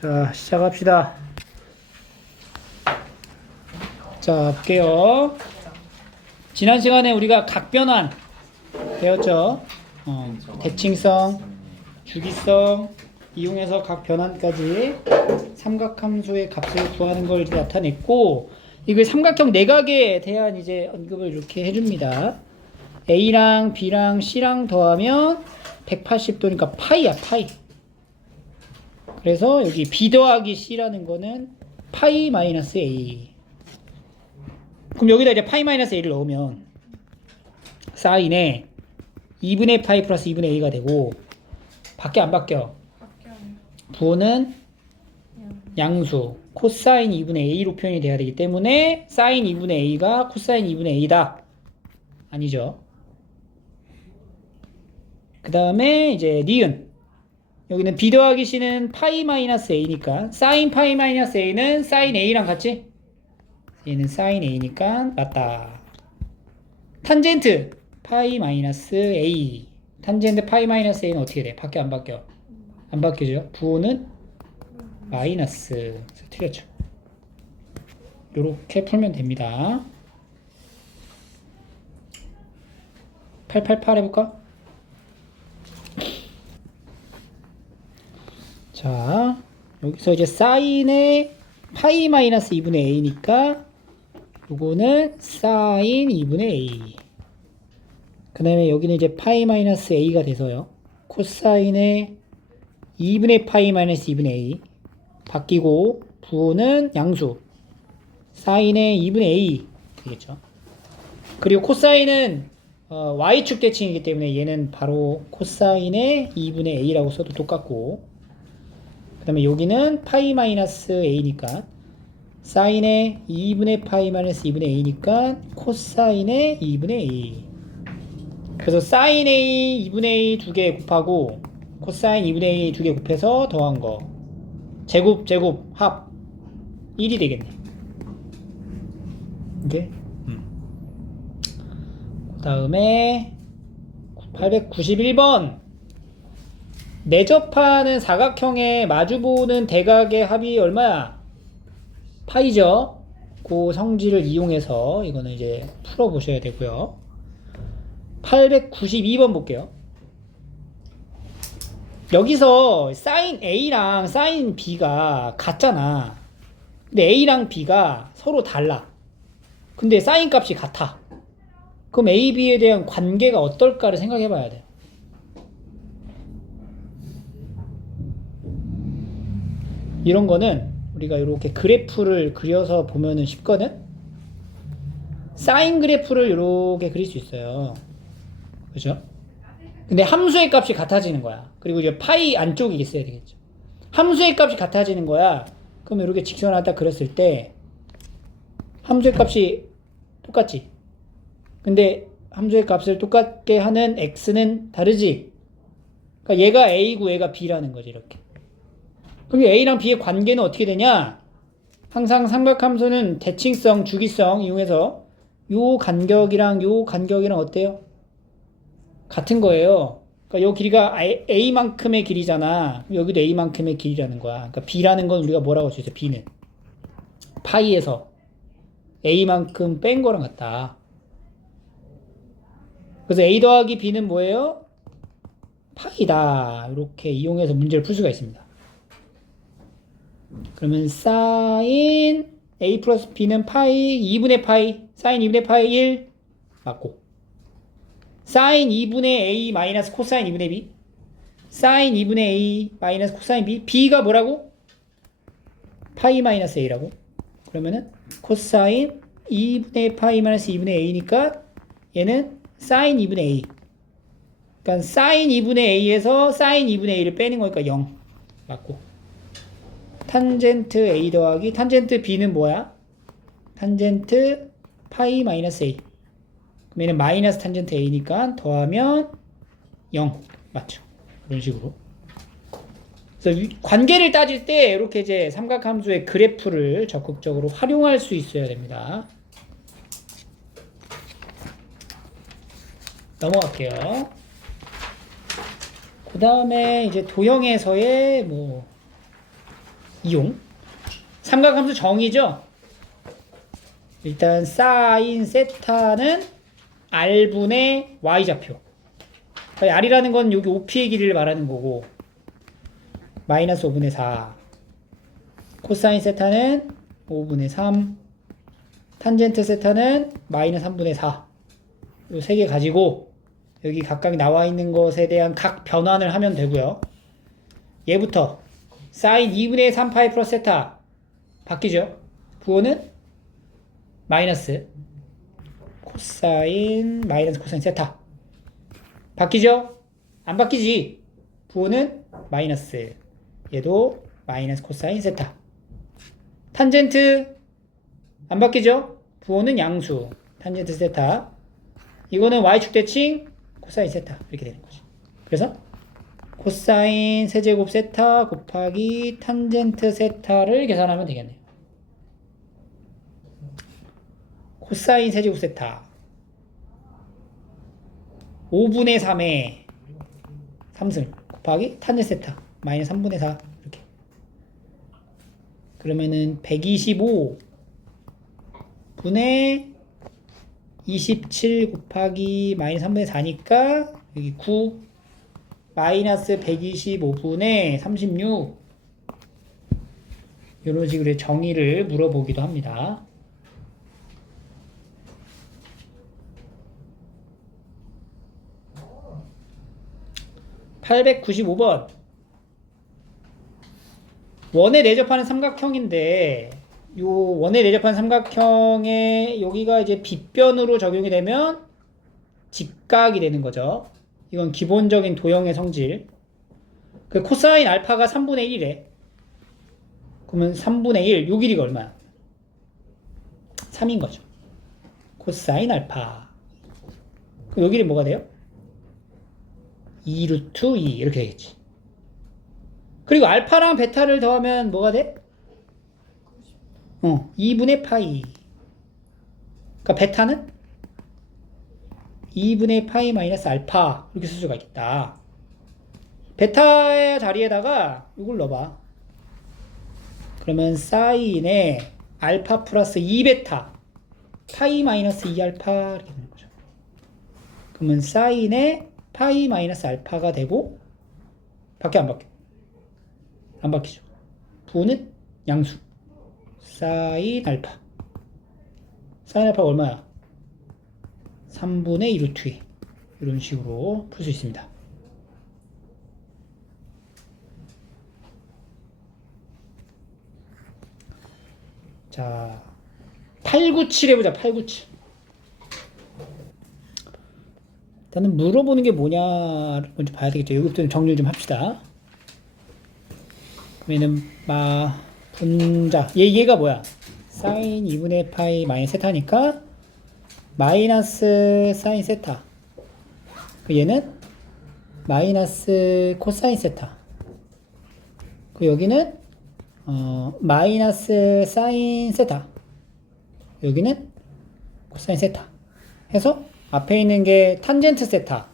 자, 시작합시다. 자, 볼게요. 지난 시간에 우리가 각변환 배웠죠? 대칭성, 주기성 이용해서 각변환까지 삼각함수의 값을 구하는 걸 나타냈고, 이거 삼각형 내각에 대한 이제 언급을 이렇게 해줍니다. A랑 B랑 C랑 더하면 180도니까 파이야, 파이. 그래서 여기 B 더하기 C라는 거는 파이 마이너스 A. 그럼 여기다 이제 파이 마이너스 A를 넣으면 사인에 2분의 파이 플러스 2분의 A가 되고, 밖에 안 바뀌어. 부호는 양수 코사인 2분의 A로 표현이 돼야 되기 때문에 사인 2분의 A가 코사인 2분의 A다. 아니죠. 그 다음에 이제 니은. 여기는 B 더하기 C는 파이 마이너스 A니까 사인 파이 마이너스 A는 사인 A랑 같지? 얘는 사인 A니까 맞다. 탄젠트 파이 마이너스 A. 탄젠트 파이 마이너스 A는 어떻게 돼? 밖에 안 바뀌어. 안 바뀌죠. 부호는 마이너스. 그래서 틀렸죠. 요렇게 풀면 됩니다. 888 해볼까? 자, 여기서 이제 사인의 파이 마이너스 2분의 A니까 요거는 사인 2분의 A. 그 다음에 여기는 이제 파이 마이너스 A가 돼서요. 코사인의 2분의 파이 마이너스 2분의 A. 바뀌고 부호는 양수. 사인의 2분의 A 되겠죠. 그리고 코사인은 Y축 대칭이기 때문에 얘는 바로 코사인의 2분의 A라고 써도 똑같고, 그 다음에 여기는 파이 마이너스 A니까 사인의 2분의 파이 마이너스 2분의 A니까 코사인의 2분의 A. 그래서 사인 A 2분의 A 2개 곱하고 코사인 2분의 A 2개 곱해서 더한 거 제곱 합 1이 되겠네. 이게 그 다음에 891번 내접하는 사각형에 마주보는 대각의 합이 얼마야? 파이죠. 그 성질을 이용해서 이거는 이제 풀어보셔야 되고요. 892번 볼게요. 여기서 사인 A랑 사인 B가 같잖아. 근데 A랑 B가 서로 달라. 근데 사인 값이 같아. 그럼 A, B에 대한 관계가 어떨까를 생각해 봐야 돼요. 이런 거는 우리가 이렇게 그래프를 그려서 보면은 쉽거든? 사인 그래프를 이렇게 그릴 수 있어요. 그죠? 근데 함수의 값이 같아지는 거야. 그리고 이제 파이 안쪽에 있어야 되겠죠. 함수의 값이 같아지는 거야. 그럼 이렇게 직선을 딱 그렸을 때 함수의 값이 똑같지. 근데 함수의 값을 똑같게 하는 x는 다르지. 그러니까 얘가 a고 얘가 b라는 거지, 이렇게. 그럼 a랑 b의 관계는 어떻게 되냐? 항상 삼각함수는 대칭성, 주기성 이용해서 요 간격이랑 요 간격이랑 어때요? 같은 거예요. 그러니까 요 길이가 a만큼의 길이잖아. 여기도 a만큼의 길이라는 거야. 그러니까 b라는 건 우리가 뭐라고 할 수 있어? b는 파이에서 a만큼 뺀 거랑 같다. 그래서 a 더하기 b는 뭐예요? 파이다. 이렇게 이용해서 문제를 풀 수가 있습니다. 그러면 사인 a 플러스 b는 파이 2분의 파이, 사인 2분의 파이 1 맞고, 사인 2분의 a 마이너스 코사인 2분의 b, 사인 2분의 a 마이너스 코사인 b, b가 뭐라고? 파이 마이너스 a라고. 그러면은 코사인 2분의 파이 마이너스 2분의 a니까 얘는 사인 2분의 a. 그러니까 사인 2분의 a에서 사인 2분의 a를 빼는 거니까 0 맞고, 탄젠트 a 더하기 탄젠트 b는 뭐야? 탄젠트 파이 마이너스 a. 그럼 얘는 마이너스 탄젠트 a니까 더하면 0 맞죠? 이런 식으로. 그래서 관계를 따질 때 이렇게 이제 삼각함수의 그래프를 적극적으로 활용할 수 있어야 됩니다. 넘어갈게요. 그 다음에 이제 도형에서의 뭐 이용. 삼각함수 정의죠. 일단 사인 세타는 r분의 y좌표. r이라는 건 여기 OP의 길이를 말하는 거고 마이너스 5분의 4. 코사인 세타는 5분의 3. 탄젠트 세타는 마이너스 3분의 4. 이 세 개 가지고 여기 각각 나와 있는 것에 대한 각 변환을 하면 되고요. 얘부터 사인 2분의 3파이 플러스 세타 바뀌죠. 부호는 마이너스 코사인 마이너스 코사인 세타 바뀌죠? 안 바뀌지. 부호는 마이너스. 얘도 마이너스 코사인 세타. 탄젠트 안 바뀌죠? 부호는 양수. 탄젠트 세타. 이거는 y축 대칭 코사인 세타 이렇게 되는 거지. 그래서 코사인 세제곱 세타 곱하기 탄젠트 세타를 계산하면 되겠네요. 코사인 세제곱 세타 5분의 3에 3승 곱하기 탄젠트 세타 마이너스 3분의 4 이렇게. 그러면은 125 분의 27 곱하기 마이너스 3분의 4니까 여기 9 마이너스 125분의 36 이런 식으로 정의를 물어보기도 합니다. (895번) 원에 내접하는 삼각형인데 요 원에 내접한 삼각형에 여기가 이제 빗변으로 적용이 되면 직각이 되는 거죠. 이건 기본적인 도형의 성질. 그 코사인 알파가 3분의 1이래. 그러면 3분의 1, 요 길이가 얼마야? 3인 거죠. 코사인 알파. 그럼 요 길이 뭐가 돼요? 2 루트 2 이렇게 되겠지. 그리고 알파랑 베타를 더하면 뭐가 돼? 2분의 파이. 그러니까 베타는 2분의 파이 마이너스 알파 이렇게 쓸 수가 있겠다. 베타의 자리에다가 이걸 넣어봐. 그러면 사인에 알파 플러스 2베타 파이 마이너스 2알파 이렇게 되는 거죠. 그러면 사인에 파이 마이너스 알파가 되고 바뀌어 안 바뀌어? 안 바뀌죠. 부호는 양수. 사인 알파. 사인 알파가 얼마야? 3분의 2 루트 2. 이런 식으로 풀 수 있습니다. 자, 897 해보자. 897. 일단은 물어보는 게 뭐냐를 먼저 봐야 되겠죠. 여기부터 정리를 좀 합시다. 그러면은 분자 얘가 뭐야? 사인 2분의 파이 마이너스 세타니까 마이너스 사인 세타. 얘는 마이너스 코사인 세타. 여기는 마이너스 사인 세타. 여기는 코사인 세타. 해서 앞에 있는 게 탄젠트 세타.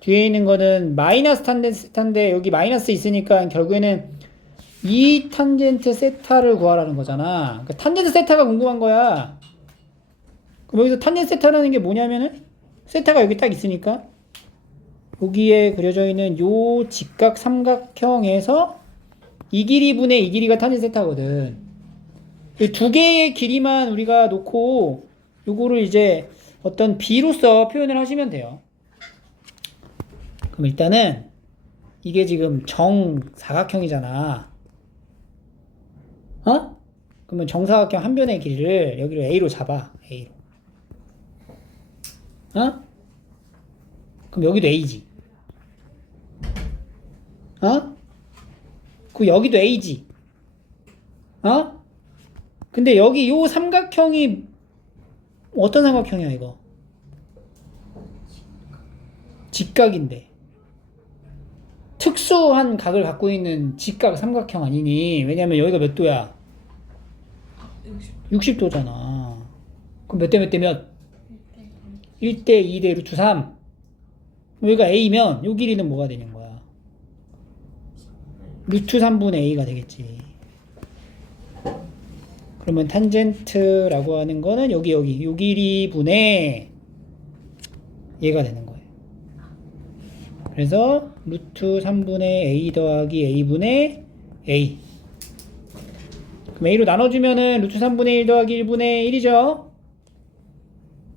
뒤에 있는 거는 마이너스 탄젠트 세타인데 여기 마이너스 있으니까 결국에는 이 탄젠트 세타를 구하라는 거잖아. 그러니까 탄젠트 세타가 궁금한 거야. 그럼 여기서 탄젠트 세타라는 게 뭐냐면은 세타가 여기 딱 있으니까 여기에 그려져 있는 요 직각 삼각형에서 이 길이 분의 이 길이가 탄젠트 세타거든. 이 두 개의 길이만 우리가 놓고 요거를 이제 어떤 비로서 표현을 하시면 돼요. 그럼 일단은 이게 지금 정사각형이잖아. 그러면 정사각형 한 변의 길이를 여기로 A로 잡아. A로. 그럼 여기도 A지. 그 여기도 A지. 근데 여기 요 삼각형이 어떤 삼각형이야 이거? 직각인데. 특수한 각을 갖고 있는 직각 삼각형 아니니? 왜냐면 여기가 몇 도야? 60도잖아. 그럼 몇 대 몇 대 몇? 1대 2대 루트 3. 여기가 A면 요 길이는 뭐가 되는 거야? 루트 3분의 A가 되겠지. 그러면 탄젠트라고 하는 거는 여기 요 길이 분의 얘가 되는 거예요. 그래서 루트 3분의 a 더하기 a분의 a. 그럼 a로 나눠주면은 루트 3분의 1 더하기 1분의 1이죠.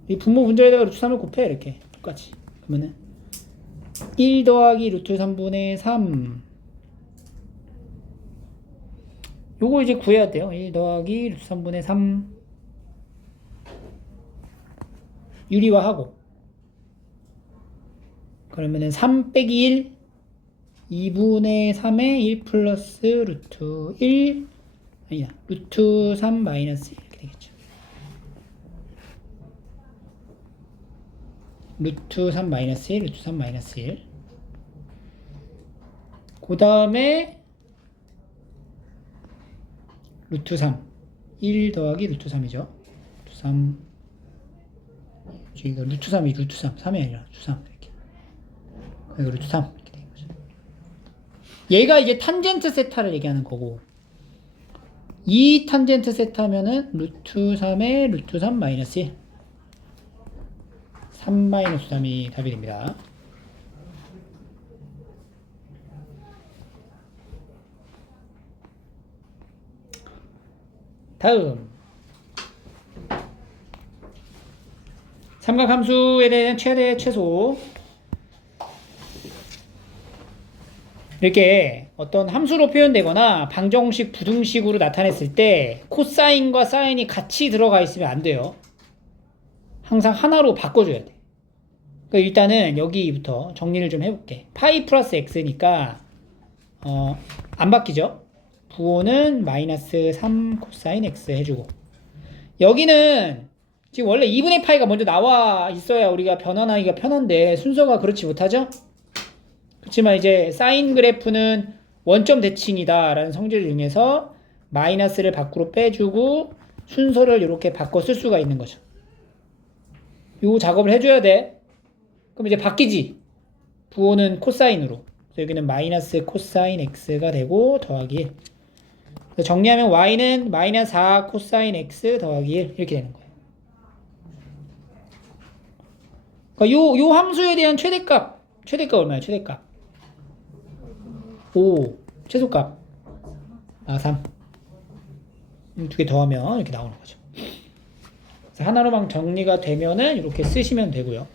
이 분모 분절에다가 루트 3을 곱해 이렇게 똑같이. 그러면은 1 더하기 루트 3분의 3. 요거 이제 구해야 돼요. 1 더하기 루트 3분의 3 유리화하고, 그러면은 3 빼기 1 2분의 3에 1 플러스 루트 1 아니야 루트 3 마이너스 1 이렇게 되겠죠. 루트 3 마이너스 1 루트 3 마이너스 1. 그 다음에 루트 3 1 더하기 루트 3이죠. 루트 3 이거 루트 3이 루트 3 3이 아니라 루트 3 이렇게. 그리고 루트 3 이렇게 되는 거죠. 얘가 이제 탄젠트 세타를 얘기하는 거고, 이 탄젠트 세타면은 루트 3에 루트 3 마이너스 1 3 마이너스 3이 답이 됩니다. 다음 삼각함수에 대한 최대 최소. 이렇게 어떤 함수로 표현되거나 방정식 부등식으로 나타냈을 때 코사인과 사인이 같이 들어가 있으면 안 돼요. 항상 하나로 바꿔줘야 돼. 그러니까 일단은 여기부터 정리를 좀 해볼게. 파이 플러스 x니까 안 바뀌죠. 부호는 마이너스 3 코사인 x 해주고, 여기는 지금 원래 2분의 파이가 먼저 나와 있어야 우리가 변환하기가 편한데 순서가 그렇지 못하죠. 그렇지만 이제 사인 그래프는 원점 대칭이다 라는 성질을 이용해서 마이너스를 밖으로 빼주고 순서를 이렇게 바꿔 쓸 수가 있는 거죠. 요 작업을 해줘야 돼. 그럼 이제 바뀌지. 부호는 코사인으로. 그래서 여기는 마이너스 코사인 x가 되고 더하기 1. 정리하면 y는 마이너스 4 코사인 x 더하기 1 이렇게 되는 거예요. 그러니까 요 함수에 대한 최대값 얼마야? 최대값 5, 최소값 3. 두 개 더하면 이렇게 나오는 거죠. 그래서 하나로만 정리가 되면은 이렇게 쓰시면 되고요.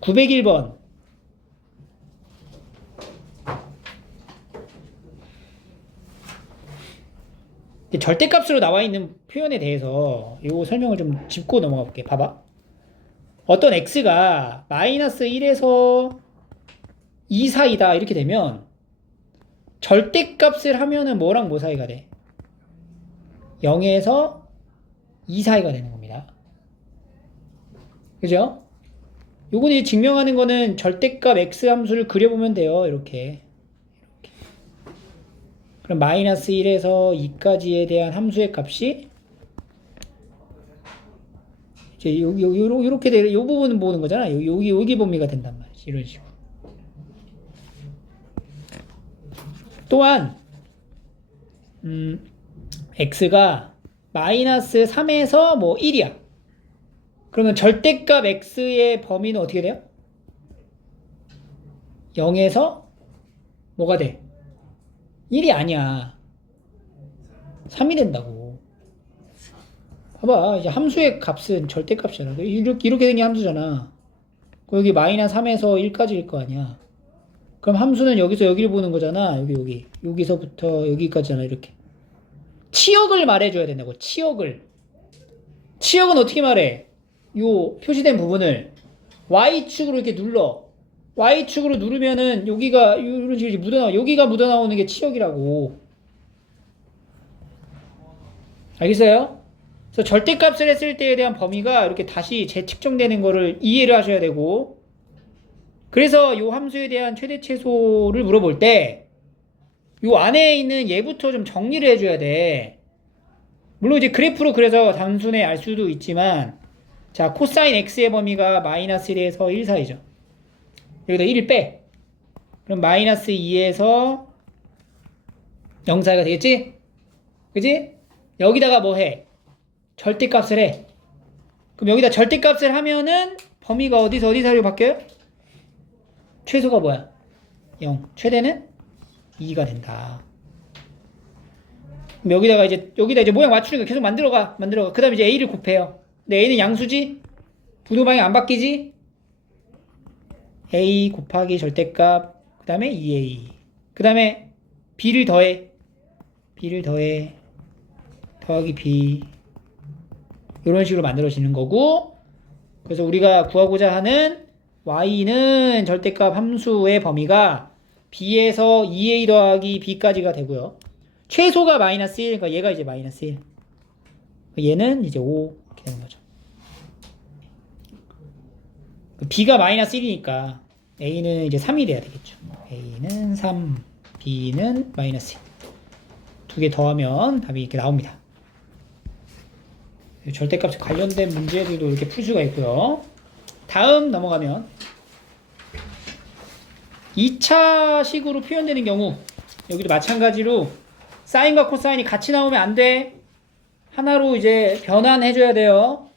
(901번) 절대값으로 나와 있는 표현에 대해서 이 설명을 좀 짚고 넘어가 볼게. 봐봐. 어떤 x가 마이너스 1에서 2 사이다 이렇게 되면 절대값을 하면은 뭐랑 뭐 사이가 돼? 0에서 2 사이가 되는 겁니다. 그죠? 요거는 증명하는 거는 절대값 x 함수를 그려보면 돼요. 이렇게. 그럼 마이너스 1에서 2까지에 대한 함수의 값이 이제 요렇게 돼. 요 부분은 보는 거잖아. 여기 범위가 된단 말이지. 이런 식으로. 또한 x가 마이너스 3에서 뭐 1이야. 그러면 절대값 x의 범위는 어떻게 돼요? 0에서 뭐가 돼? 1이 아니야. 3이 된다고. 봐봐. 이제 함수의 값은 절대값이잖아. 이렇게 된 게 함수잖아. 여기 마이너스 3에서 1까지일 거 아니야. 그럼 함수는 여기서 여기를 보는 거잖아. 여기서부터 여기까지잖아. 이렇게. 치역을 말해줘야 된다고. 치역은 어떻게 말해? 요 표시된 부분을 Y축으로 이렇게 눌러. Y축으로 누르면은 여기가 이런 식으로 묻어나와. 여기가 묻어나오는 게 치역이라고. 알겠어요? 그래서 절대값을 했을 때에 대한 범위가 이렇게 다시 재측정되는 거를 이해를 하셔야 되고, 그래서 요 함수에 대한 최대 최소를 물어볼 때 요 안에 있는 얘부터 좀 정리를 해줘야 돼. 물론 이제 그래프로 그래서 단순히 알 수도 있지만, 자, 코사인 x의 범위가 마이너스 1에서 1 사이죠. 여기다 1을 빼. 그럼 마이너스 2에서 0 사이가 되겠지? 그지? 여기다가 뭐 해? 절대값을 해. 그럼 여기다 절대값을 하면은 범위가 어디서 어디 사이로 바뀌어요? 최소가 뭐야? 0. 최대는 2가 된다. 그럼 여기다 이제 모양 맞추니까 계속 만들어가. 그 다음에 이제 a를 곱해요. 근데 a는 양수지? 분호 방향 안 바뀌지? a 곱하기 절대값, 그 다음에 2a. 그 다음에 b를 더해. 더하기 b. 이런 식으로 만들어지는 거고, 그래서 우리가 구하고자 하는 y는 절대값 함수의 범위가 b에서 2a 더하기 b까지가 되고요. 최소가 마이너스 1, 그러니까 얘가 이제 마이너스 1. 얘는 이제 5 이렇게 되는 거죠. b가 마이너스 1이니까 a는 이제 3이 돼야 되겠죠. a는 3, b는 마이너스 1. 두 개 더하면 답이 이렇게 나옵니다. 절대값에 관련된 문제들도 이렇게 풀 수가 있고요. 다음 넘어가면 2차식으로 표현되는 경우, 여기도 마찬가지로 사인과 코사인이 같이 나오면 안 돼. 하나로 이제 변환해줘야 돼요.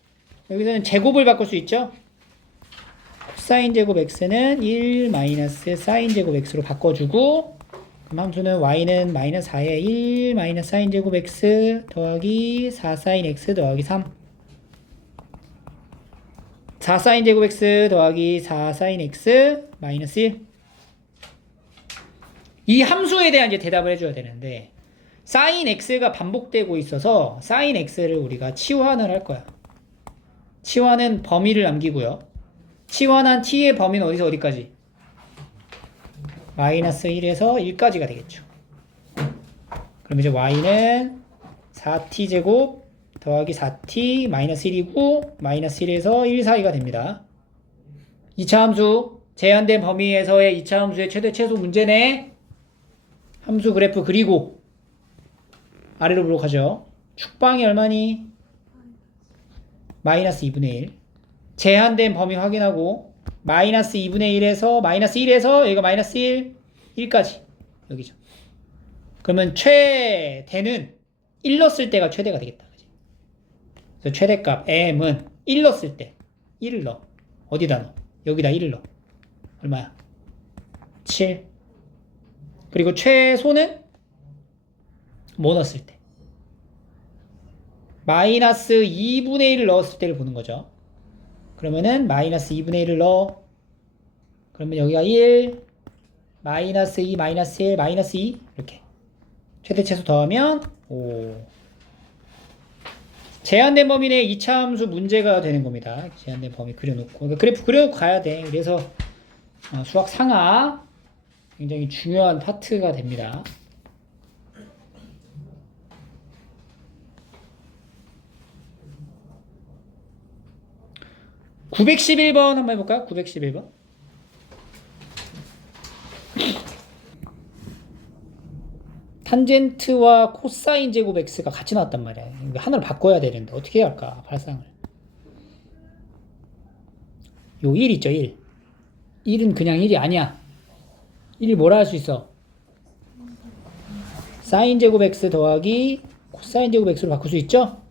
여기서는 제곱을 바꿀 수 있죠. 코사인 제곱 x는 1 마이너스 사인 제곱 x로 바꿔주고, 그럼 함수는 y는 마이너스 4에 1 마이너스 사인 제곱 x 더하기 4 사인 x 더하기 3. 4 사인 제곱 x 더하기 4 사인 x 마이너스 1. 이 함수에 대한 이제 대답을 해줘야 되는데, 사인 x가 반복되고 있어서 사인 x를 우리가 치환을 할 거야. 치환은 범위를 남기고요. 치환한 t의 범위는 어디서 어디까지? 마이너스 1에서 1까지가 되겠죠. 그럼 이제 y는 4t 제곱 더하기 4t 마이너스 1이고 마이너스 1에서 1 사이가 됩니다. 2차 함수, 제한된 범위에서의 2차 함수의 최대 최소 문제네. 함수 그래프 그리고 아래로 보도록 하죠. 축방이 얼마니? 마이너스 2분의 1. 제한된 범위 확인하고 마이너스 2분의 1에서 마이너스 1에서 여기가 마이너스 1, 1까지 여기죠. 그러면 최대는 1 넣었을 때가 최대가 되겠다. 그래서 최대값 m은 1 넣었을 때 1을 넣어. 어디다 넣어? 여기다 1을 넣어. 얼마야? 7. 그리고 최소는 뭐 넣었을 때? 마이너스 2분의 1을 넣었을 때를 보는 거죠. 그러면은 마이너스 2분의 1을 넣어. 그러면 여기가 1, 마이너스 2, 마이너스 1, 마이너스 2 이렇게 최대 최소 더하면 5. 제한된 범위 내 2차 함수 문제가 되는 겁니다. 제한된 범위 그려놓고, 그러니까 그래프 그려놓고 가야 돼. 그래서 수학 상하 굉장히 중요한 파트가 됩니다. (911번) 한번 해볼까요? 911번. 탄젠트와 코사인 제곱 x가 같이 나왔단 말이야. 하나를 바꿔야 되는데 어떻게 해야 할까? 발상을. 요 1 있죠, 1. 1은 그냥 1이 아니야. 1이 뭐라 할 수 있어? 사인 제곱 x 더하기 코사인 제곱 x로 바꿀 수 있죠?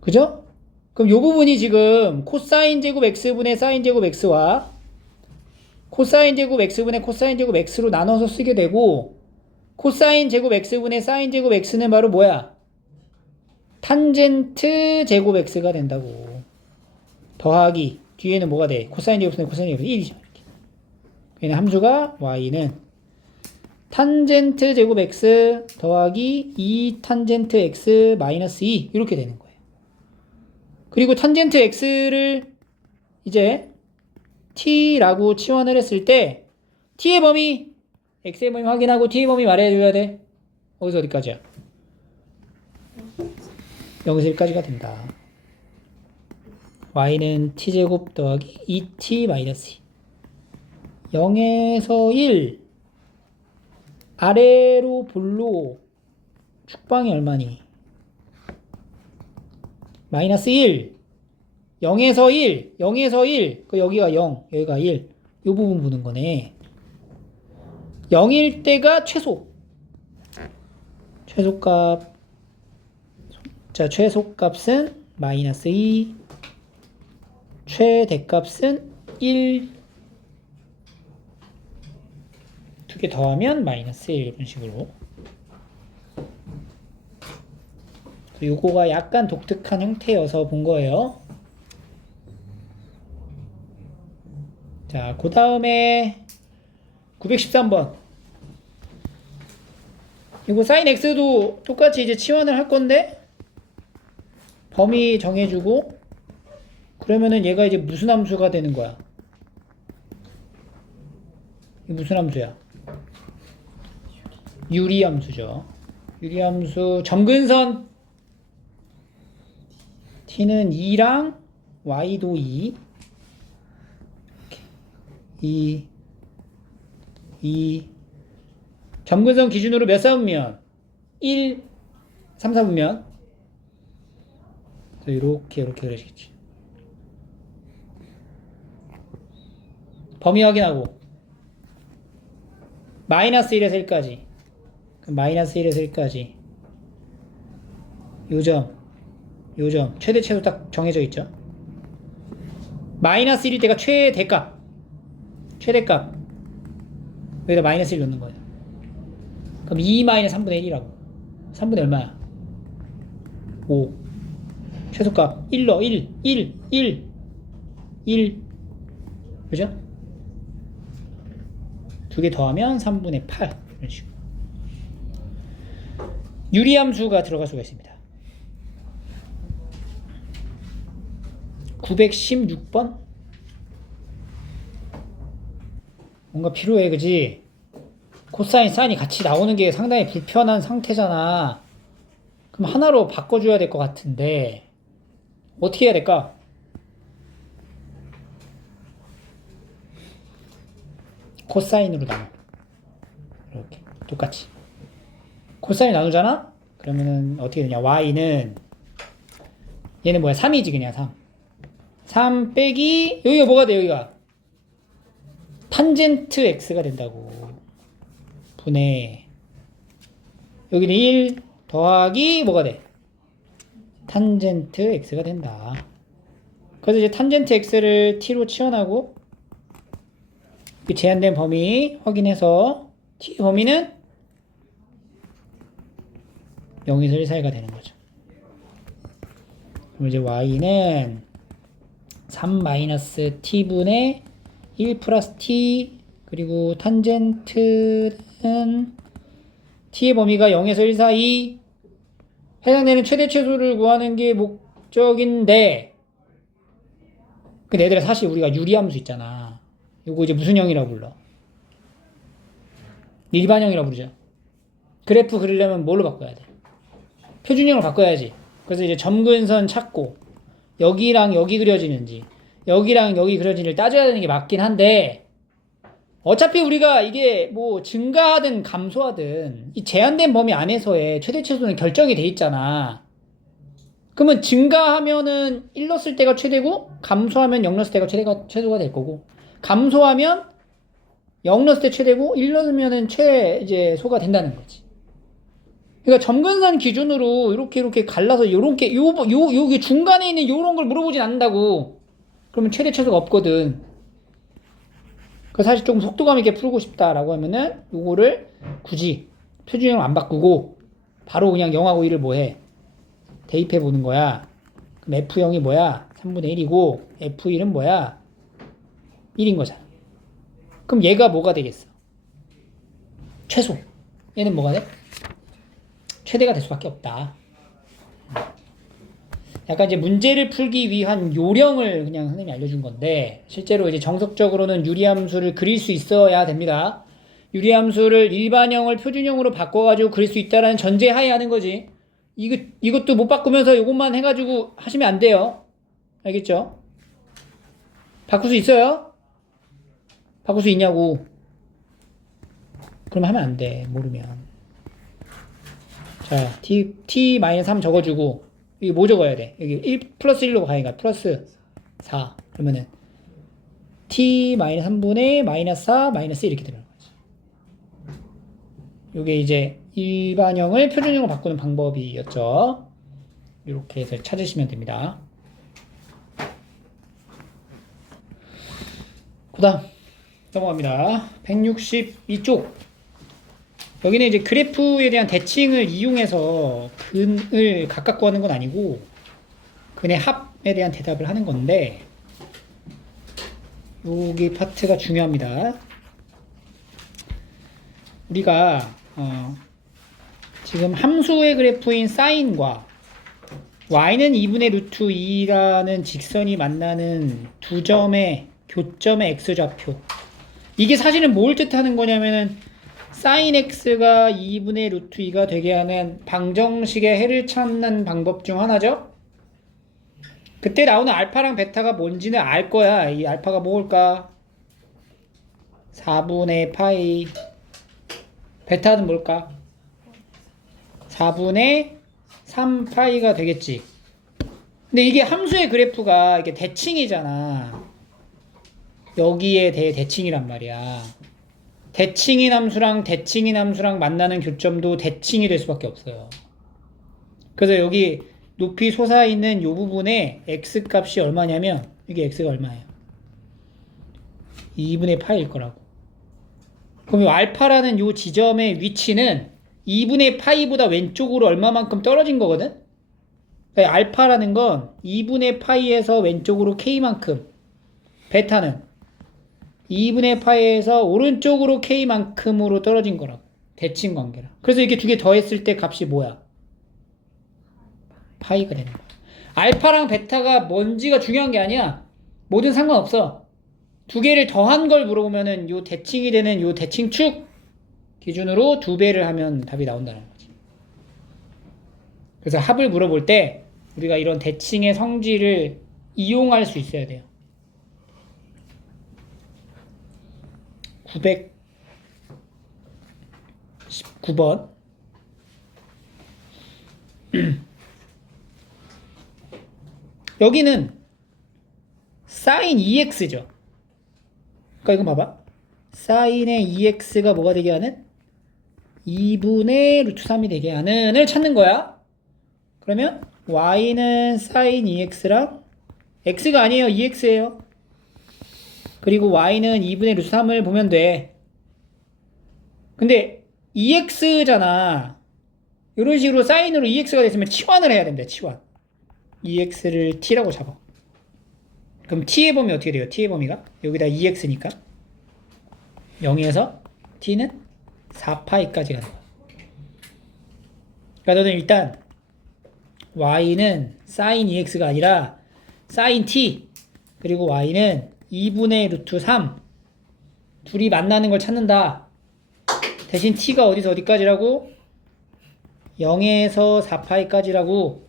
그죠? 그럼 요 부분이 지금 코사인 제곱 x분의 사인 제곱 x와 코사인 제곱 x분의 코사인 제곱 x로 나눠서 쓰게 되고, 코사인 제곱 x분의 사인 제곱 x는 바로 뭐야? 탄젠트 제곱 x가 된다고. 더하기 뒤에는 뭐가 돼? 코사인 제곱 x는 코사인 제곱 1이죠. 그러니까 함수가 y는 탄젠트 제곱 x 더하기 2 탄젠트 x 마이너스 2 이렇게 되는 거예요. 그리고 탄젠트 x를 이제 t라고 치환을 했을 때 t의 범위, x의 범위 확인하고 t의 범위 말해줘야 돼. 어디서 어디까지야? 0에서 1까지가 된다. y는 t제곱 더하기 2t 마이너스 2. 0에서 1 아래로 볼로 축방이 얼마니? 마이너스 1. 0에서 1. 0에서 1. 그 여기가 0. 여기가 1. 이 부분 보는 거네. 0일 때가 최소. 최소값, 자, 최소값은 마이너스 2, 최대값은 1, 두 개 더하면 마이너스 1, 이런 식으로. 요거가 약간 독특한 형태여서 본 거예요. 자, 그 다음에 913번. 이거 sin x도 똑같이 이제 치환을 할 건데, 범위 정해주고, 그러면은 얘가 이제 무슨 함수가 되는 거야? 이게 무슨 함수야? 유리함수죠. 유리함수 점근선 t는 2랑 y도 2, 2 점근선 기준으로 몇 사분면? 1, 3, 4분면. 이렇게 그러시겠지. 범위 확인하고 마이너스 1에서 1까지. 마이너스 1에서 1까지. 요점 최대 최소 딱 정해져 있죠. 마이너스 1일 때가 최대값 여기다 마이너스 1 넣는 거예요. 그럼 2 마이너스 3분의 1이라고. 3분의 얼마야? 5. 최소값 1 넣어. 1 그죠? 두 개 더하면 3분의 8 이런 식으로 유리함수가 들어갈 수가 있습니다. 916번? 뭔가 필요해, 그지? 코사인, 사인이 같이 나오는 게 상당히 불편한 상태잖아. 그럼 하나로 바꿔줘야 될 것 같은데 어떻게 해야 될까? 코사인으로 나눠. 이렇게 똑같이 코사인 나누잖아? 그러면은 어떻게 되냐? y는 얘는 뭐야? 3이지 그냥 3 빼기 여기가 뭐가 돼? 여기가 탄젠트 x가 된다고. 분의 여기는 1 더하기 뭐가 돼? 탄젠트 x가 된다. 그래서 이제 탄젠트 x를 t로 치환하고 그 제한된 범위 확인해서 t 범위는 0에서 1 사이가 되는 거죠. 그럼 이제 y는 3-t분의 1 플러스 t 그리고 탄젠트는 t의 범위가 0에서 1 사이 해당되는 최대 최소를 구하는 게 목적인데 근데 얘들아 사실 우리가 유리함수 있잖아. 요거 이제 무슨 형이라고 불러? 일반형이라고 부르죠. 그래프 그리려면 뭘로 바꿔야 돼? 표준형으로 바꿔야지. 그래서 이제 점근선 찾고 여기랑 여기 그려지는지 여기랑 여기 그려지는지를 따져야 되는 게 맞긴 한데 어차피 우리가 이게 뭐 증가하든 감소하든 이 제한된 범위 안에서의 최대 최소는 결정이 돼 있잖아. 그러면 증가하면은 1 넣었을 때가 최대고 감소하면 0 넣었을 때가 최소가 될 거고 감소하면 0 넣었을 때 최대고 1 넣으면은 최소가 된다는 거지. 그러니까 점근선 기준으로 이렇게 갈라서 요렇게 요게 중간에 있는 요런 걸 물어보진 않는다고. 그러면 최대 최소가 없거든. 그 사실 조금 속도감 있게 풀고 싶다라고 하면은 요거를 굳이 표준형을 안 바꾸고 바로 그냥 0하고 1을 뭐해? 대입해 보는 거야. 그럼 F0이 뭐야? 3분의 1이고 F1은 뭐야? 1인 거잖아. 그럼 얘가 뭐가 되겠어? 최소. 얘는 뭐가 돼? 최대가 될 수밖에 없다. 약간 이제 문제를 풀기 위한 요령을 그냥 선생님이 알려준 건데 실제로 이제 정석적으로는 유리함수를 그릴 수 있어야 됩니다. 유리함수를 일반형을 표준형으로 바꿔가지고 그릴 수 있다라는 전제하에 하는 거지. 이것도 못 바꾸면서 이것만 해가지고 하시면 안 돼요. 알겠죠? 바꿀 수 있어요? 바꿀 수 있냐고. 그럼 하면 안 돼. 모르면. 자, t-3 적어주고 여기 뭐 적어야 돼? 여기 1 플러스 1로 가니까 플러스 4 그러면은 t-3분의 마이너스 4 마이너스 1 이렇게 들어가는 거지. 요게 이제 일반형을 표준형으로 바꾸는 방법이었죠. 이렇게 해서 찾으시면 됩니다. 그 다음 넘어갑니다. 162쪽. 여기는 이제 그래프에 대한 대칭을 이용해서 근을 각각 구하는 건 아니고 근의 합에 대한 대답을 하는 건데 여기 파트가 중요합니다. 우리가 지금 함수의 그래프인 사인과 y는 2분의 루트 2라는 직선이 만나는 두 점의 교점의 x좌표, 이게 사실은 뭘 뜻하는 거냐면은 sin x가 2분의 루트 2가 되게 하는 방정식의 해를 찾는 방법 중 하나죠. 그때 나오는 알파랑 베타가 뭔지는 알 거야. 이 알파가 뭘까? 4분의 파이. 베타는 뭘까? 4분의 3파이가 되겠지. 근데 이게 함수의 그래프가 이게 대칭이잖아. 여기에 대해 대칭이란 말이야. 대칭인 함수랑 대칭인 함수랑 만나는 교점도 대칭이 될 수밖에 없어요. 그래서 여기 높이 솟아있는 이 부분에 x값이 얼마냐면 이게 x가 얼마예요? 2분의 파이일 거라고. 그럼 이 알파라는 이 지점의 위치는 2분의 파이보다 왼쪽으로 얼마만큼 떨어진 거거든? 그러니까 알파라는 건 2분의 파이에서 왼쪽으로 k만큼, 베타는 2분의 파이에서 오른쪽으로 k만큼으로 떨어진 거라고. 대칭 관계라. 그래서 이렇게 두 개 더했을 때 값이 뭐야? 파이가 되는 거야. 알파랑 베타가 뭔지가 중요한 게 아니야. 뭐든 상관없어. 두 개를 더한 걸 물어보면은 요 대칭이 되는 요 대칭축 기준으로 2배를 하면 답이 나온다는 거지. 그래서 합을 물어볼 때 우리가 이런 대칭의 성질을 이용할 수 있어야 돼요. 919번. 여기는 sin 2x죠. 그러니까 이거 봐봐. sin의 2x가 뭐가 되게 하는? 2분의 루트 3이 되게 하는을 찾는 거야. 그러면 y는 sin 2x랑 x가 아니에요. 2x예요. 그리고 y는 2분의 루트 3을 보면 돼. 근데 2x잖아. 이런 식으로 사인으로 2x가 됐으면 치환을 해야 됩니다. 치환. 2x를 t라고 잡아. 그럼 t의 범위 어떻게 돼요? t의 범위가 여기다 2x니까 0에서 t는 4파이까지 가는 거야. 그러니까 너는 일단 y는 sin 2x가 아니라 sin t, 그리고 y는 2분의 루트 3, 둘이 만나는 걸 찾는다. 대신 t가 어디서 어디까지라고? 0에서 4파이까지라고.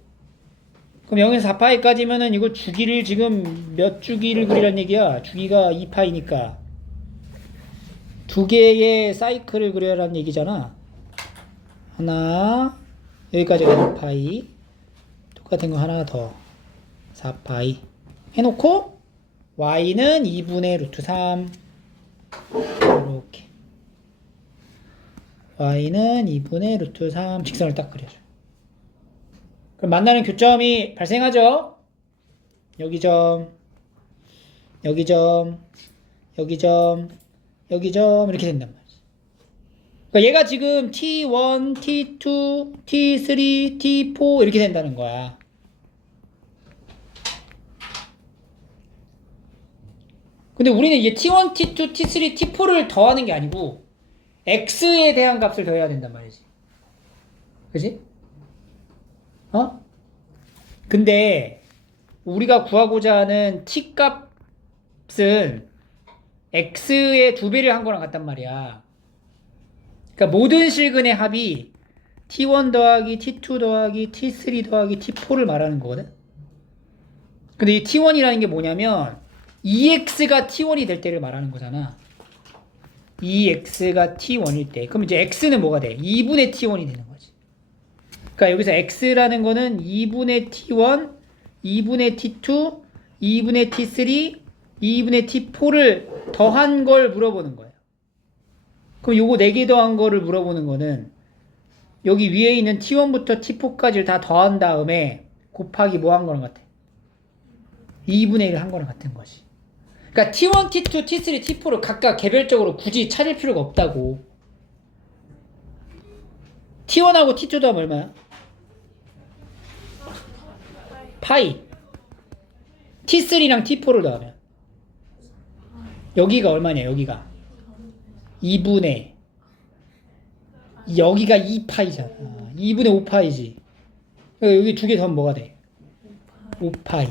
그럼 0에서 4파이까지면은 이거 주기를 지금 몇 주기를 그리란 얘기야? 주기가 2파이니까 두 개의 사이클을 그려라는 얘기잖아. 하나, 여기까지가 2파이, 똑같은 거 하나 더 4파이 해놓고 y는 2분의 루트 3, 이렇게 y는 2분의 루트 3 직선을 딱 그려줘. 그럼 만나는 교점이 발생하죠. 여기 점, 여기 점, 여기 점, 여기 점, 이렇게 된단 말이지. 그러니까 얘가 지금 T1, T2, T3, T4 이렇게 된다는 거야. 근데 우리는 이제 T1, T2, T3, T4를 더하는 게 아니고 X에 대한 값을 더해야 된단 말이지. 그치? 근데 우리가 구하고자 하는 t 값은 x의 2배를 한 거랑 같단 말이야. 그러니까 모든 실근의 합이 t1 더하기 t2 더하기 t3 더하기 t4를 말하는 거거든. 근데 이 t1이라는 게 뭐냐면 2x가 t1이 될 때를 말하는 거잖아. 2x가 t1일 때. 그럼 이제 x는 뭐가 돼? 2분의 t1이 되는 거지. 그러니까 여기서 x라는 거는 2분의 t1, 2분의 t2, 2분의 t3, 2분의 t4를 더한 걸 물어보는 거예요. 그럼 요거 4개 더한 거를 물어보는 거는 여기 위에 있는 T1부터 T4까지를 다 더한 다음에 곱하기 뭐 한 거랑 같아? 2분의 1 한 거랑 같은 거지. 그러니까 T1, T2, T3, T4를 각각 개별적으로 굳이 찾을 필요가 없다고. T1하고 T2도 하면 얼마야? 파이. T3랑 T4를 더하면 여기가 얼마냐? 여기가 2분의 여기가 2파이잖아. 2분의 5파이지. 여기 두 개 더하면 뭐가 돼? 5파이.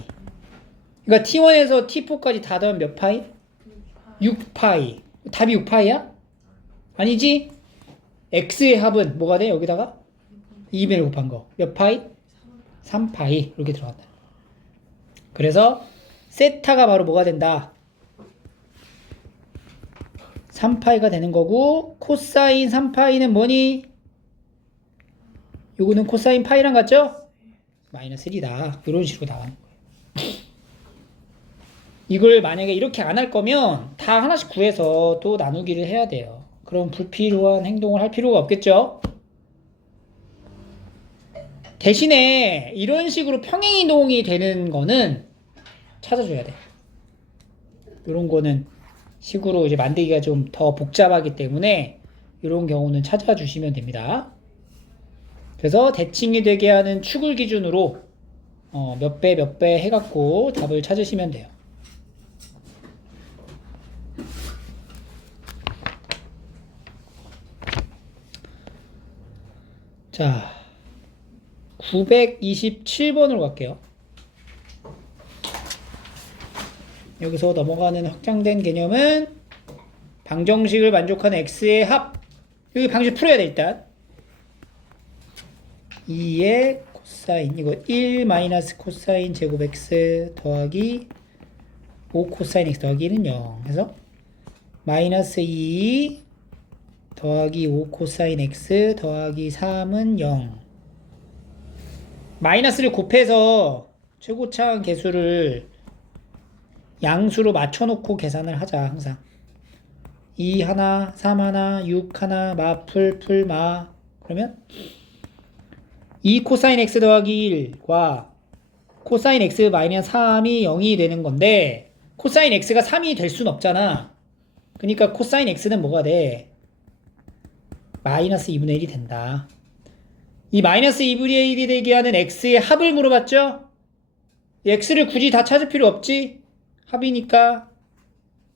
그러니까 T1에서 T4까지 다 더하면 몇 파이? 6파이. 답이 6파이야? 아니지? X의 합은 뭐가 돼? 여기다가 2분의 곱한 거. 몇 파이? 3파이. 이렇게 들어간다. 그래서 세타가 바로 뭐가 된다? 3파이가 되는 거고, 코사인 3파이는 뭐니? 요거는 코사인 파이랑 같죠? 마이너스 1이다. 이런 식으로 나가는 거예요. 이걸 만약에 이렇게 안 할 거면 다 하나씩 구해서 또 나누기를 해야 돼요. 그럼 불필요한 행동을 할 필요가 없겠죠? 대신에 이런 식으로 평행이동이 되는 거는 찾아줘야 돼. 이런 거는 식으로 이제 만들기가 좀 더 복잡하기 때문에 이런 경우는 찾아주시면 됩니다. 그래서 대칭이 되게 하는 축을 기준으로 몇 배 몇 배 해갖고 답을 찾으시면 돼요. 자, 927번으로 갈게요. 여기서 넘어가는 확장된 개념은 방정식을 만족하는 x의 합. 여기 방식 풀어야 돼 일단. 2의 코사인 이거 1 마이너스 코사인 제곱 x 더하기 5 코사인 x 더하기 1은 0 해서 마이너스 2 더하기 5 코사인 x 더하기 3은 0. 마이너스를 곱해서 최고차항 개수를 양수로 맞춰놓고 계산을 하자. 항상 2 하나 3 하나 6 하나 마풀 풀마. 그러면 2 코사인 x 더하기 1과 코사인 x 마이너스 3이 0이 되는 건데, 코사인 x가 3이 될 순 없잖아. 그러니까 코사인 x는 뭐가 돼? 마이너스 2분의 1이 된다. 이 마이너스 2분의 1이 되게 하는 x의 합을 물어봤죠? x를 굳이 다 찾을 필요 없지? 합이니까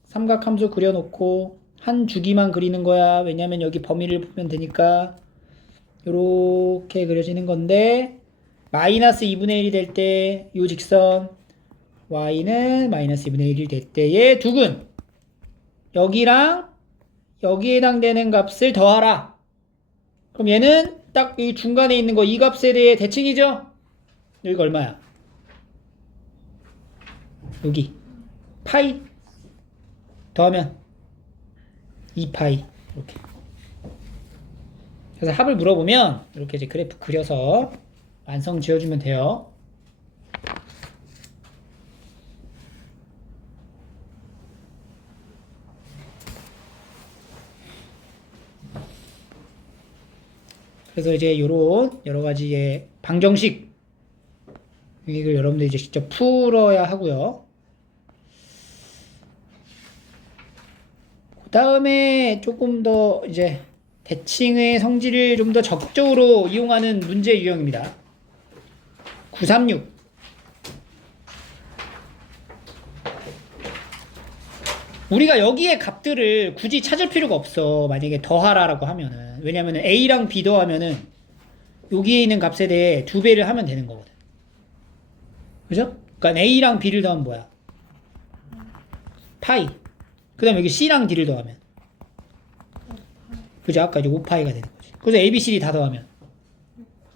삼각함수 그려놓고 한 주기만 그리는 거야. 왜냐면 여기 범위를 보면 되니까. 요렇게 그려지는 건데, 마이너스 2분의 1이 될 때 요 직선 y는 마이너스 2분의 1이 될 때의 두근, 여기랑 여기에 해당되는 값을 더하라. 그럼 얘는 딱 이 중간에 있는 거 이 값에 대해 대칭이죠? 여기가 얼마야? 여기 파이 더하면 2파이. 이렇게. 그래서 합을 물어보면 이렇게 이제 그래프 그려서 완성 지어주면 돼요. 그래서 이제 요런 여러 가지의 방정식 이걸 여러분들 이제 직접 풀어야 하고요. 그 다음에 조금 더 이제 대칭의 성질을 좀 더 적극적으로 이용하는 문제 유형입니다. 936. 우리가 여기에 값들을 굳이 찾을 필요가 없어. 만약에 더하라라고 하면은. 왜냐면은 A랑 B 더하면은 여기에 있는 값에 대해 2배를 하면 되는 거거든. 그죠? 그러니까 A랑 B를 더하면 뭐야? 파이. 그 다음에 여기 C랑 D를 더하면. 그죠? 아까 이제 5파이가 되는 거지. 그래서 A, B, C, D 다 더하면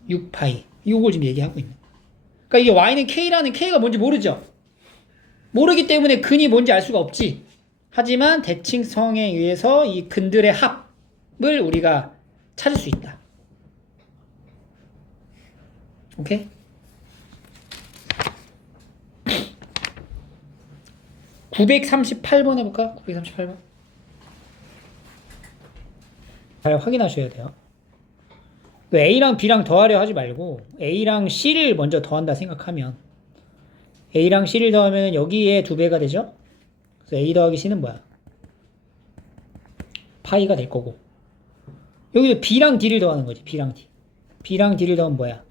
6파이. 이걸 지금 얘기하고 있는. 그러니까 이게 Y는 K라는 K가 뭔지 모르죠? 모르기 때문에 근이 뭔지 알 수가 없지. 하지만 대칭성에 의해서 이 근들의 합을 우리가 찾을 수 있다. 오케이? (938번) 해볼까? 938번. 잘 확인하셔야 돼요. A랑 B랑 더하려 하지 말고 A랑 C를 먼저 더한다 생각하면 A랑 C를 더하면 여기에 2배가 되죠? 그래서 A 더하기 C는 뭐야? 파이가 될 거고 여기도 B랑 D를 더하는 거지. B랑 D. B랑 D를 더하면 뭐야?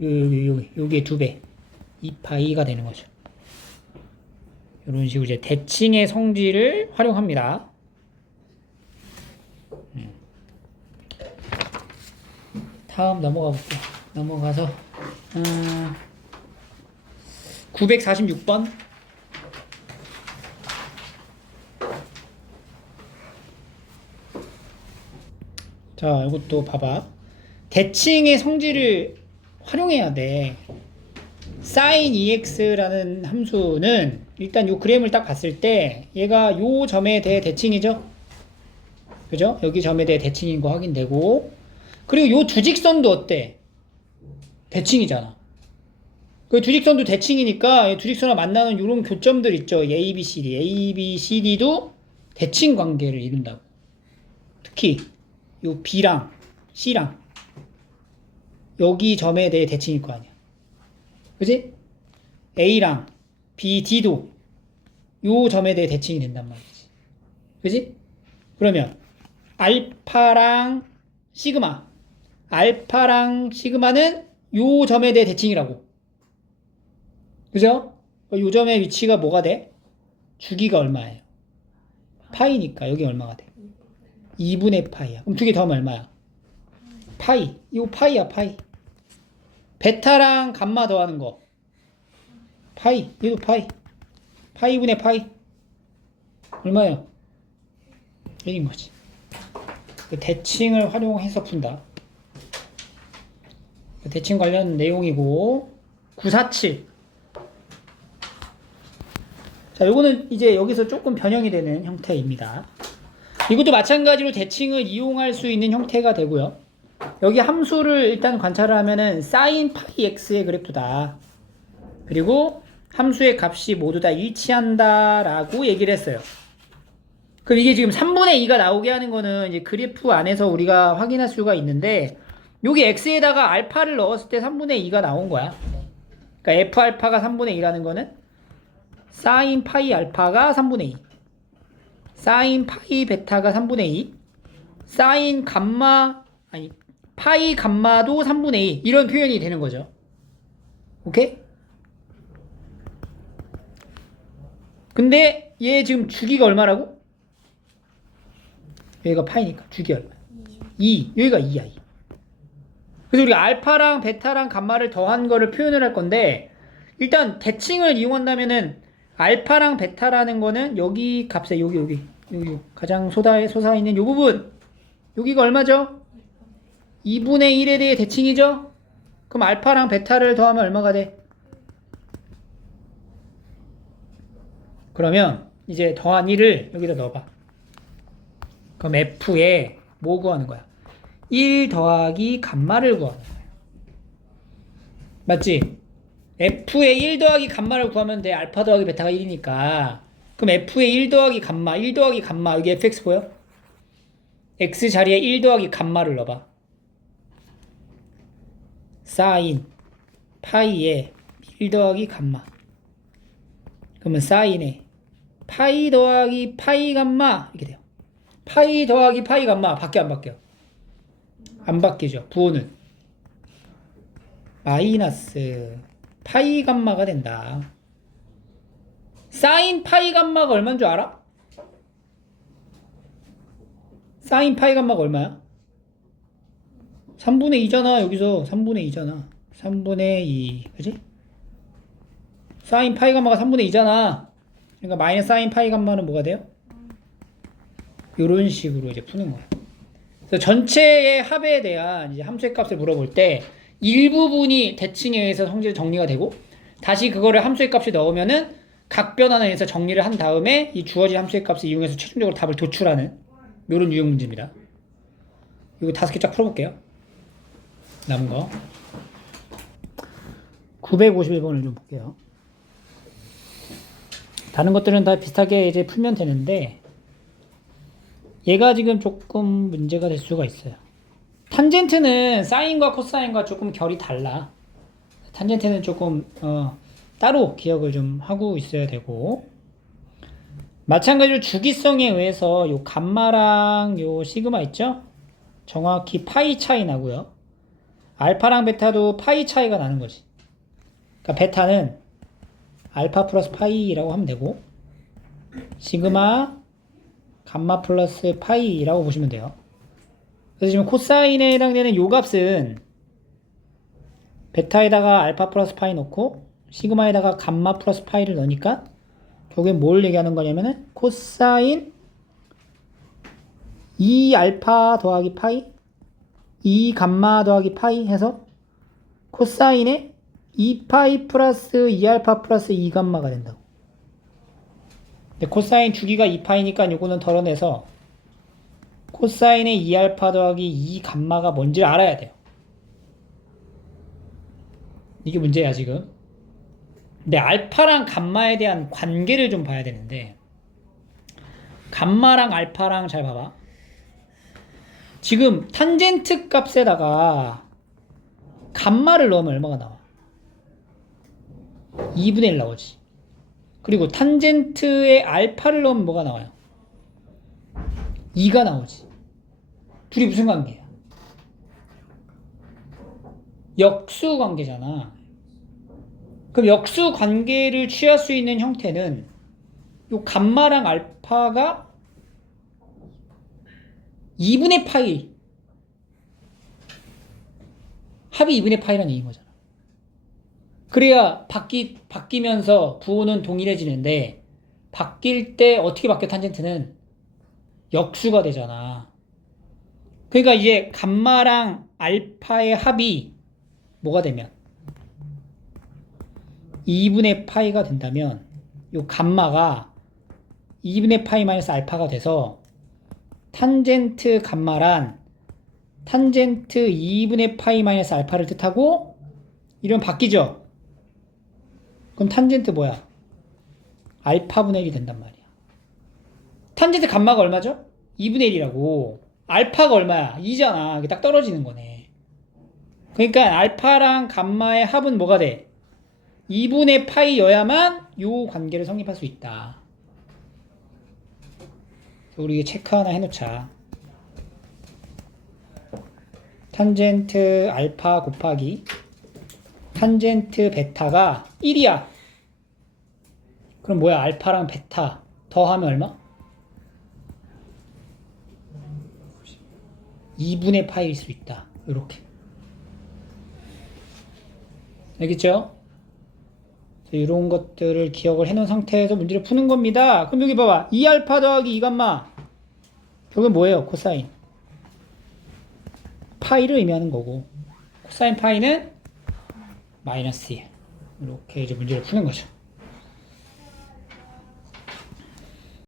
여기에 2배. 2파이가 되는 거죠. 이런 식으로 이제 대칭의 성질을 활용합니다. 다음 넘어가 볼게요. 넘어가서 946번. 자, 이것도 봐봐. 대칭의 성질을 활용해야 돼. sin ex라는 함수는 일단 요 그램을 딱 봤을 때 얘가 요 점에 대해 대칭이죠. 그죠? 여기 점에 대해 대칭인 거 확인되고 그리고 요 두 직선도 어때? 대칭이잖아. 그 두 직선도 대칭이니까 두 직선을 만나는 요런 교점들 있죠. A, B, C, D. A, B, C, D도 대칭 관계를 이룬다고. 특히 요 B랑 C랑 여기 점에 대해 대칭일 거 아니야. 그지? A랑 B, D도 요 점에 대해 대칭이 된단 말이지. 그지? 그러면 알파랑 시그마 알파랑 시그마는 요 점에 대해 대칭이라고. 그죠? 요 점의 위치가 뭐가 돼? 주기가 얼마예요? 파이니까 여기 얼마가 돼? 2분의 파이야. 그럼 두 개 더하면 얼마야? 파이. 이거 파이야, 파이. 베타랑 감마 더하는 거. 파이. 얘도 파이. 파이분의 파이. 얼마예요? 여기인 거지. 대칭을 활용해서 푼다. 대칭 관련 내용이고 947. 자, 요거는 이제 여기서 조금 변형이 되는 형태입니다. 이것도 마찬가지로 대칭을 이용할 수 있는 형태가 되고요. 여기 함수를 일단 관찰을 하면은 sin 파이 x의 그래프다. 그리고 함수의 값이 모두 다 일치한다라고 얘기를 했어요. 그럼 이게 지금 3분의 2가 나오게 하는 거는 이제 그래프 안에서 우리가 확인할 수가 있는데 여기 x에다가 알파를 넣었을 때 3분의 2가 나온 거야. 그러니까 f 알파가 3분의 2라는 거는 sin 파이 알파가 3분의 2, sin 파이 베타가 3분의 2, sin 감마 아니 파이 감마도 3분의 2 이런 표현이 되는 거죠. 오케이? 근데 얘 지금 주기가 얼마라고? 여기가 파이니까 주기 얼마? 2. 여기가 2야. 2. 그래서 우리가 알파랑 베타랑 감마를 더한 거를 표현을 할 건데 일단 대칭을 이용한다면은 알파랑 베타라는 거는 여기 값에 여기 가장 솟아 있는 요 부분 여기가 얼마죠? 2분의 1에 대해 대칭이죠? 그럼 알파랑 베타를 더하면 얼마가 돼? 그러면 이제 더한 1을 여기다 넣어봐. 그럼 F에 뭐 구하는 거야? 1 더하기 감마를 구하는 거야. 맞지? F에 1 더하기 감마를 구하면 돼. 알파 더하기 베타가 1이니까. 그럼 F에 1 더하기 감마, 1 더하기 감마, 여기 fx 보여? x 자리에 1 더하기 감마를 넣어봐. 사인 파이에 1 더하기 감마. 그러면 사인에 파이 더하기 파이 감마 이렇게 돼요. 파이 더하기 파이 감마 바뀌어 안 바뀌어? 안 바뀌죠. 부호는 마이너스 파이 감마가 된다. 사인 파이 감마가 얼마인 줄 알아? 사인 파이 감마가 얼마야? 3분의 2잖아. 여기서 3분의 2잖아. 3분의 2 그치? 사인 파이 감마가 3분의 2잖아. 그러니까 마이너스 사인 파이 감마는 뭐가 돼요? 이런 식으로 이제 푸는 거야. 그래서 전체의 합에 대한 이제 함수의 값을 물어볼 때 일부분이 대칭에 의해서 성질 정리가 되고 다시 그거를 함수의 값에 넣으면은 각 변환에서 정리를 한 다음에 이 주어진 함수의 값을 이용해서 최종적으로 답을 도출하는 이런 유형 문제입니다. 이거 5개 쫙 풀어볼게요. 남은 거 951번을 좀 볼게요. 다른 것들은 다 비슷하게 이제 풀면 되는데 얘가 지금 조금 문제가 될 수가 있어요. 탄젠트는 사인과 코사인과 조금 결이 달라. 탄젠트는 조금 따로 기억을 좀 하고 있어야 되고, 마찬가지로 주기성에 의해서 요 감마랑 요 시그마 있죠? 정확히 파이 차이 나고요. 알파랑 베타도 파이 차이가 나는 거지. 그러니까 베타는 알파 플러스 파이라고 하면 되고, 시그마 감마 플러스 파이라고 보시면 돼요. 그래서 지금 코사인에 해당되는 요 값은 베타에다가 알파 플러스 파이 넣고 시그마에다가 감마 플러스 파이를 넣으니까 결국엔 뭘 얘기하는 거냐면은 코사인 2 알파 더하기 파이 2 감마 더하기 파이 해서 코사인의 2 파이 플러스 2 알파 플러스 2 감마가 된다고. 근데 코사인 주기가 2 파이니까 요거는 덜어내서 코사인의 2 알파 더하기 2 감마가 뭔지 알아야 돼요. 이게 문제야 지금. 근데 알파랑 감마에 대한 관계를 좀 봐야 되는데, 감마랑 알파랑 잘 봐봐. 지금 탄젠트 값에다가 감마를 넣으면 얼마가 나와? 2분의 1 나오지. 그리고 탄젠트에 알파를 넣으면 뭐가 나와요? 2가 나오지. 둘이 무슨 관계야? 역수 관계잖아. 그럼 역수 관계를 취할 수 있는 형태는 요 감마랑 알파가 2분의 파이, 합이 2분의 파이라는 얘기인 거잖아. 그래야 바뀌면서 부호는 동일해지는데, 바뀔 때 어떻게 바뀌어? 탄젠트는 역수가 되잖아. 그러니까 이제 감마랑 알파의 합이 뭐가 되면 2분의 파이가 된다면 요 감마가 2분의 파이 마이너스 알파가 돼서 탄젠트 감마란 탄젠트 2분의 파이 마이너스 알파를 뜻하고, 이러면 바뀌죠? 그럼 탄젠트 뭐야? 알파분의 1이 된단 말이야. 탄젠트 감마가 얼마죠? 2분의 1이라고. 알파가 얼마야? 2잖아. 이게 딱 떨어지는 거네. 그러니까 알파랑 감마의 합은 뭐가 돼? 2분의 파이여야만 요 관계를 성립할 수 있다. 우리 체크 하나 해놓자. 탄젠트 알파 곱하기 탄젠트 베타가 1이야. 그럼 뭐야? 알파랑 베타 더하면 얼마? 2분의 파이일 수 있다. 이렇게. 알겠죠? 이런 것들을 기억을 해놓은 상태에서 문제를 푸는 겁니다. 그럼 여기 봐봐. 2알파 더하기 2감마. 결국은 뭐예요? 코사인. 파이를 의미하는 거고. 코사인 파이는 마이너스 1. 이렇게 이제 문제를 푸는 거죠.